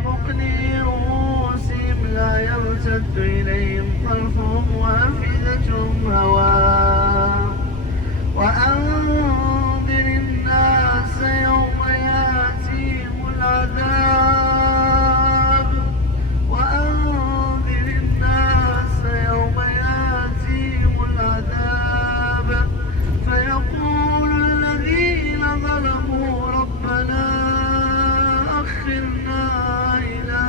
مقنعي رؤوسهم لا يرتد إليهم طرفهم وأفئدتهم هواء وأنذر الناس يوم يأتيهم العذاب وأنذر الناس يوم يأتيهم العذاب فيقول الذين ظلموا ربنا أخرنا إلى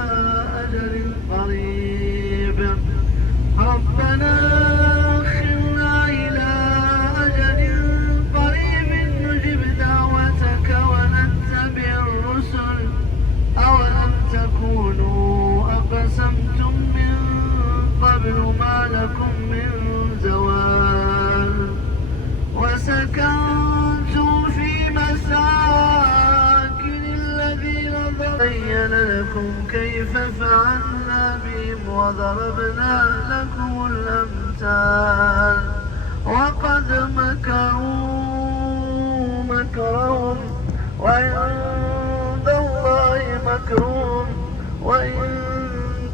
أجل قريب ربنا أخرنا إلى أجل قريب نجب دعوتك ونتبع الرسل أولم تكونوا أقسمتم من قبل ما لكم من زوال وسكنتم في مساكن الذين بين لكم كيف فعلنا بهم وضربنا لكم الأمثال وقد مكروا مكرهم وعند الله مكرهم وإن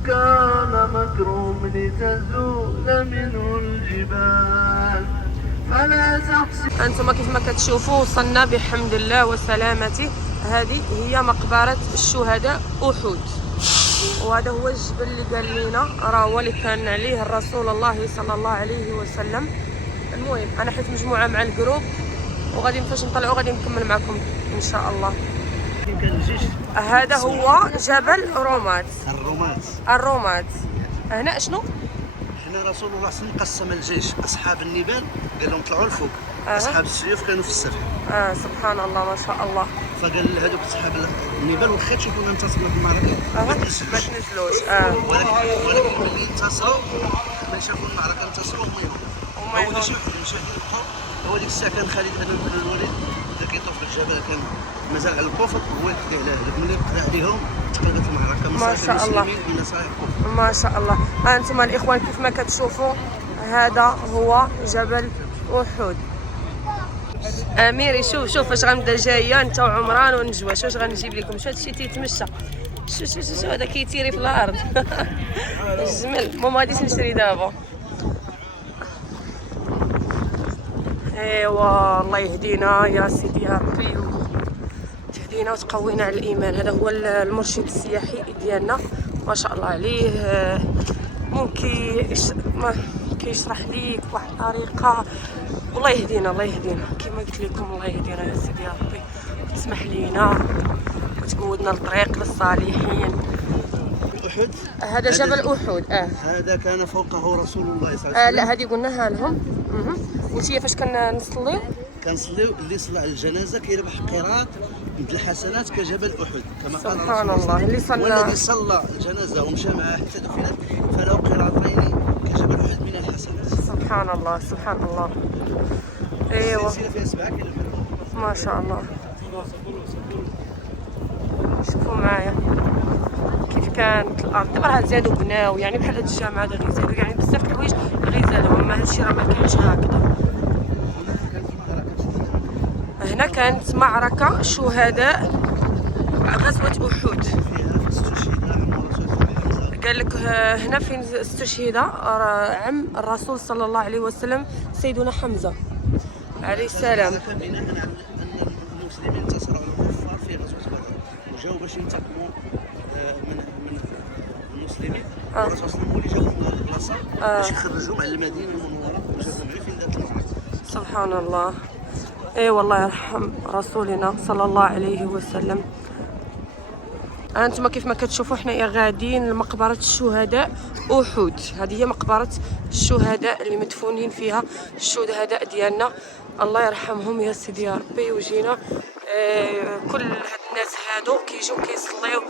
كان مكرهم لتزول منه الجبال فلا تحسب. أنتم كيف ما كتشوفوا وصلنا بحمد الله وسلامته. هذه هي مقبرة الشهداء أحد، وهذا هو الجبل اللي قال لنا راه هو اللي كان عليه الرسول الله صلى الله عليه وسلم. المهم أنا حيت مجموعة مع الجروب وغادي فاش نطلعوا غادي نكمل معكم إن شاء الله. هذا هو جبل رومات. الرومات هنا شنو؟ هنا رسول الله صلى الله عليه وسلم قسم الجيش، أصحاب النبال قال لهم طلعوا الفوق، أصحاب السيوف كانوا في السفح. سبحان الله ما شاء الله. فقال هذوك أصحاب النبال واخا تشوفونا انتصرنا في المعركة ما تنزلوش ولكن ملي انتصروا ملي شافوا المعركة انتصروا هما يهربوا. مشاو يبقاو. هو ديك الساعة كان خالد بن الوليد بدا كيطوف بالجبل، كان مازال على الكفر هو يقضي على هذوك، ملي قضى عليهم تقلبت المعركة من صالح المسلمين إلى صالح الكفر. ما شاء الله. أنتم الإخوان كيف ما كتشوفوا هذا هو جبل أحد. أميري شوف واش غنبدا جايه انت وعمران ونجوى، واش غنجيب لكم؟ شو هادشي تيتمشى، شو هذا كيتيري في الارض. الجمل ماما غاديش نشري دابا. ايوا الله يهدينا يا سيدي يا ربي تهدينا وتقوينا على الايمان. هذا هو المرشد السياحي ديالنا ما شاء الله عليه. ممكن كيشرح ليك بواحد الطريقه. والله يهدينا الله يهدينا كما قلت لكم. الله يهدينا يا سيدي يا ربي وتسمح لينا وتقودنا الطريق للصالحين. أحد هذا جبل أحد. هذا كان فوقه رسول الله صلى الله عليه وسلم. لا هذه قلناها لهم. وانتي فاش كنصليو كنصليو اللي صلى على الجنازه كيربح قيراط مثل الحسنات كجبل احد كما قال سبحان الله. والذي صلى الجنازه ومشى معها حتى دفنت فله قيراطين كجبل احد من الحسنات. سبحان الله سبحان الله. ايوا فيها 7 كيلو ما شاء الله. شوفوا معايا كيف كانت الارض. دابا راه زادوا بناو يعني بحال هاد الجامعه هذا غيزادوا يعني بزاف د الحوايج غيزادوا، اما هادشي راه ما كانش هكذا. هنا كانت معركة شهداء غزوة أحد. قال لك هنا فين استشهد عم الرسول صلى الله عليه وسلم سيدنا حمزة عليه السلام. بناء على ان المسلمين انتصروا على الكفار في غزوة بدر وجاوا باش ينتقموا من المسلمين. الرسول صلى الله عليه وسلم هو اللي جابهم لهاد البلاصة باش يخرجوهم على المدينة المنورة وجابهم غير فين دارت المعركة. سبحان الله. اي والله يرحم رسولنا صلى الله عليه وسلم. انتم كيف ما كتشوفوا حنايا غاديين لمقبره الشهداء احد. هذه هي مقبره الشهداء اللي مدفونين فيها الشهداء ديالنا الله يرحمهم يا سيدي يا ربي. وجينا كل هاد الناس هادو كيجيو كيصليو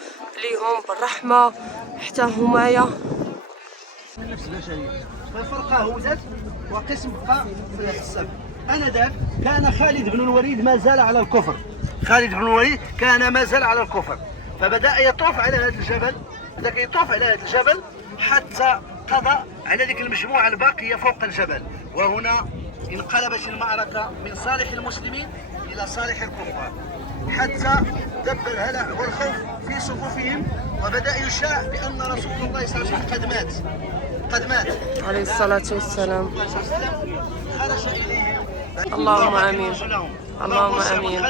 ليهم بالرحمه حتى همايا. فالفرقه هزت وقسم بقى في السبت. انذاك كان خالد بن الوليد ما زال على الكفر. خالد بن الوليد كان ما زال على الكفر، فبدأ يطوف على هذا الجبل، بدأ يطوف على هذا الجبل حتى قضى على ذيك المجموعة الباقية فوق الجبل. وهنا انقلبت المعركة من صالح المسلمين إلى صالح الكفار. حتى دب الهلع والخوف في صفوفهم، وبدأ يشاع بأن رسول الله صلى الله عليه وسلم قد مات عليه الصلاة والسلام. خرج إليهم. اللهم آمين. اللهم آمين.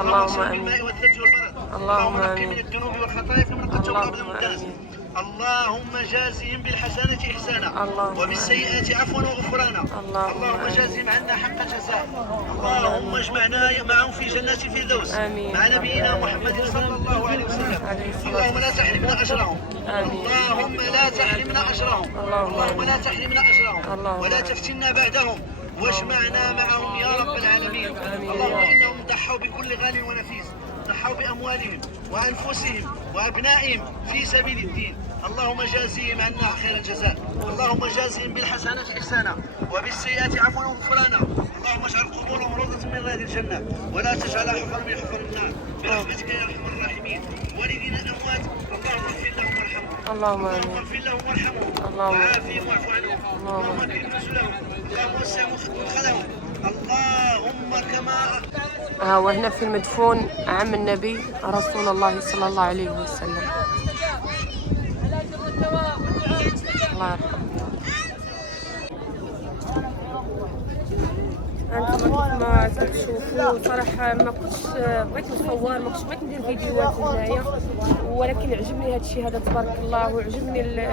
اللهم آمين. بالماء والثلج والبرد. اللهم نقي آمين. من الذنوب والخطايا كما قد توب اللهم الدنس. آمين. اللهم جازهم بالحسنة إحسانا اللهم وبالسيئات عفوا وغفرانا. اللهم جازهم عنا حق جزاء. اللهم اجمعنا معهم في جنات الفردوس مع نبينا محمد صلى الله عليه وسلم. اللهم لا تحرمنا أجرهم. اللهم لا تحرمنا أجرهم. اللهم لا تحرمنا أجرهم ولا تفتنا بعدهم، واجمعنا معهم يا رب العالمين. اللهم إنهم ضحوا بكل غال ونفيس، ضحوا بأموالهم وأنفسهم وأبنائهم في سبيل الدين. اللهم جازهم عنا خير الجزاء. اللهم جازهم بالحسنات إحسانا وبالسيئات عفوا وغفرانا. اللهم اجعل قبورهم روضة من رياض الجنة ولا تجعلها حفر من حفر النار برحمتك يا أرحم الراحمين. والدينا الأموات اللهم اغفر لهم وارحمهم. اللهم آمين. اللهم اغفر لهم وارحمهم اللهم وعافهم واعف عنهم. اللهم اكرم نزلهم. اللهم وسع مدخلهم. اللهم كما وهنا في المدفون عم النبي رسول الله صلى الله عليه وسلم. الله يرحمه. انتم كما كتشوفوا صراحه ما كنتش بغيت نصور، ما كنتش بغيت ندير فيديوهات هنايا، ولكن عجبني هذا الشيء هذا تبارك الله، وعجبني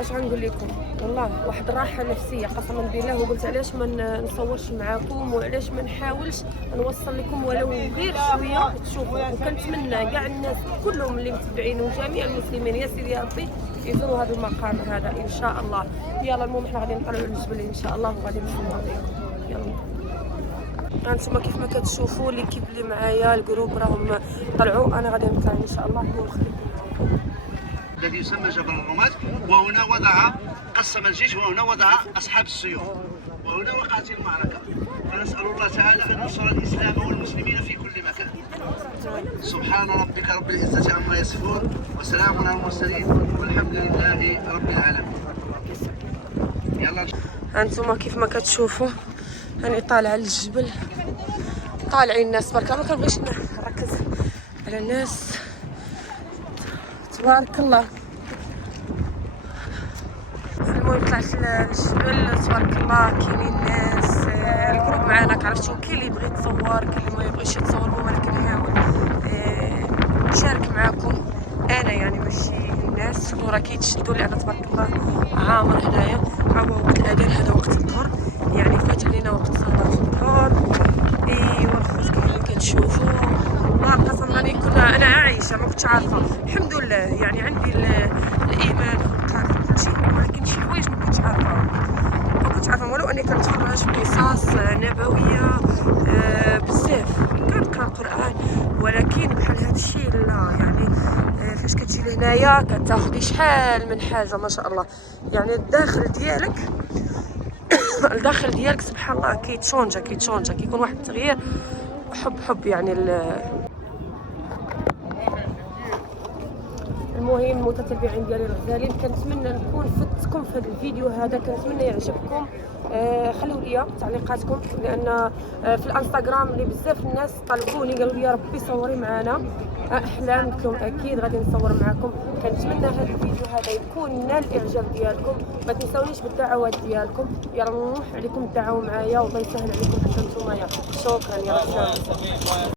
اش غنقول لكم، والله واحد الراحه نفسيه قسما بالله. وقلت علاش ما نصورش معاكم وعلاش ما نحاولش نوصل لكم ولو غير شويه تشوفوا. وكنتمنى كاع الناس كلهم اللي متبعين وجميع المسلمين يا سيدي يا ربي يزوروا هذا المقام هذا ان شاء الله. يلا المهم حنا غادي نطلعوا للجبل ان شاء الله وغادي نصوروا لكم. يلا هانتوما كيف ما كتشوفوا ليكيب اللي معايا الجروب راهم طلعوا، انا غادي نطلع ان شاء الله ونخليكم. الذي يسمى جبل الرماة، وهنا قسم الجيش، وهنا وضع أصحاب السيوف، وهنا وقعت المعركة. فنسأل الله تعالى أن ينصر الإسلام والمسلمين في كل مكان. سبحان ربك رب العزة عما يصفون وسلام على المرسلين والحمد لله رب العالمين. يلا هانتوما كيف ما كتشوفوا راني طالعه للجبل، طالعين الناس تبارك الله. ما كنبغيش نركز على الناس تبارك الله. المهم طلعت للجبل تبارك الله، كاينين الناس الجروب معنا عرفتوا، كاين اللي يبغي يتصور كاين اللي ما يبغيش يتصور، ولكن نحاول نشارك معكم انا يعني ماشي الناس. وراه كيتشدوا لي انا تبارك الله عامر هنايا. هو وقت الاذان، هذا وقت الظهر، يعني فات علينا وقت صلاه الظهر. ايوا الخوت كما كتشوفوا والله قسما راني انا عايشه ما كنتش عارفه. الحمد لله يعني عندي الايمان والقران وكل شيء، ولكن شي حوايج ما كنتش عارفه ولو اني كنتفرج في قصص نبويه بزاف، كنقرا القران، ولكن بحال هذا الشيء لا. يعني فاش كتجي لهنايا كتاخذي شحال من حاجه ما شاء الله. يعني الداخل ديالك سبحان الله كيتشونجا كيكون واحد التغيير حب يعني المهم المتتبعين ديالي الغزالين، كنتمنى نكون فدتكم في هذا الفيديو هذا، كنتمنى يعجبكم. خليوا لي تعليقاتكم، لان في الانستغرام اللي بزاف الناس طلبوني قالوا لي يا ربي صوري معنا احلام، قلت لهم اكيد غادي نصور معكم. كنتمنى هذا الفيديو هذا يكون نال الاعجاب ديالكم، ما تنساونيش بالدعوات ديالكم. يلا نروح عليكم الدعوه معايا والله يسهل عليكم حتى نتوما. شكرا يا رب.